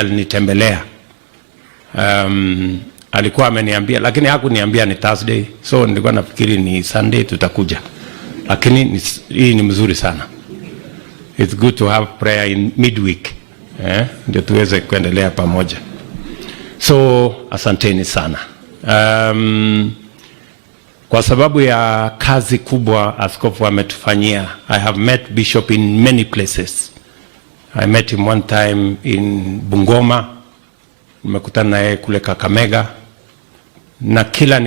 alinitembelea. Alikuwa ameniambia, lakini hakuniambia ni Thursday, so nilikuwa nafikiri ni Sunday tutakuja, lakini hii ni mzuri sana. It's good to have prayer in midweek, ndio tuweze kuendelea pamoja. So asanteni sana. Kwa sababu ya kazi kubwa askofu ametufanyia, I have met Bishop in many places. I met him one time in Bungoma, nimekutana naye kule Kakamega, na kila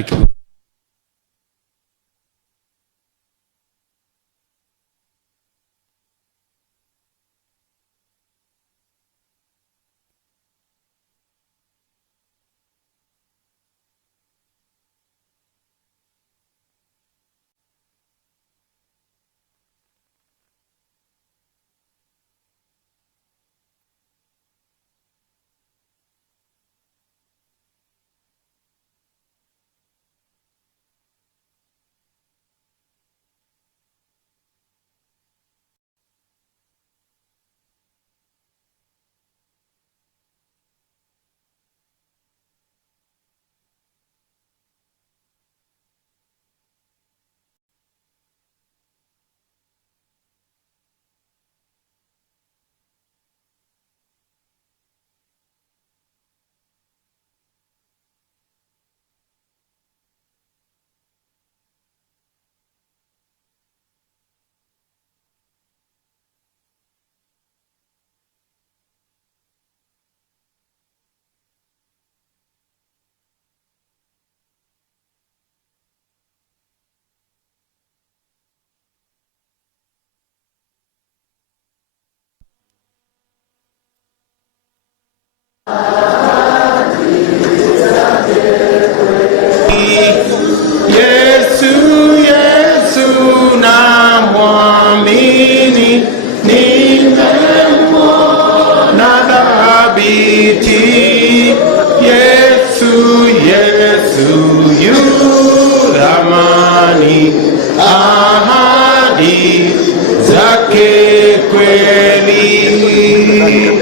Yesu na mwamini, nimemwona dhabiti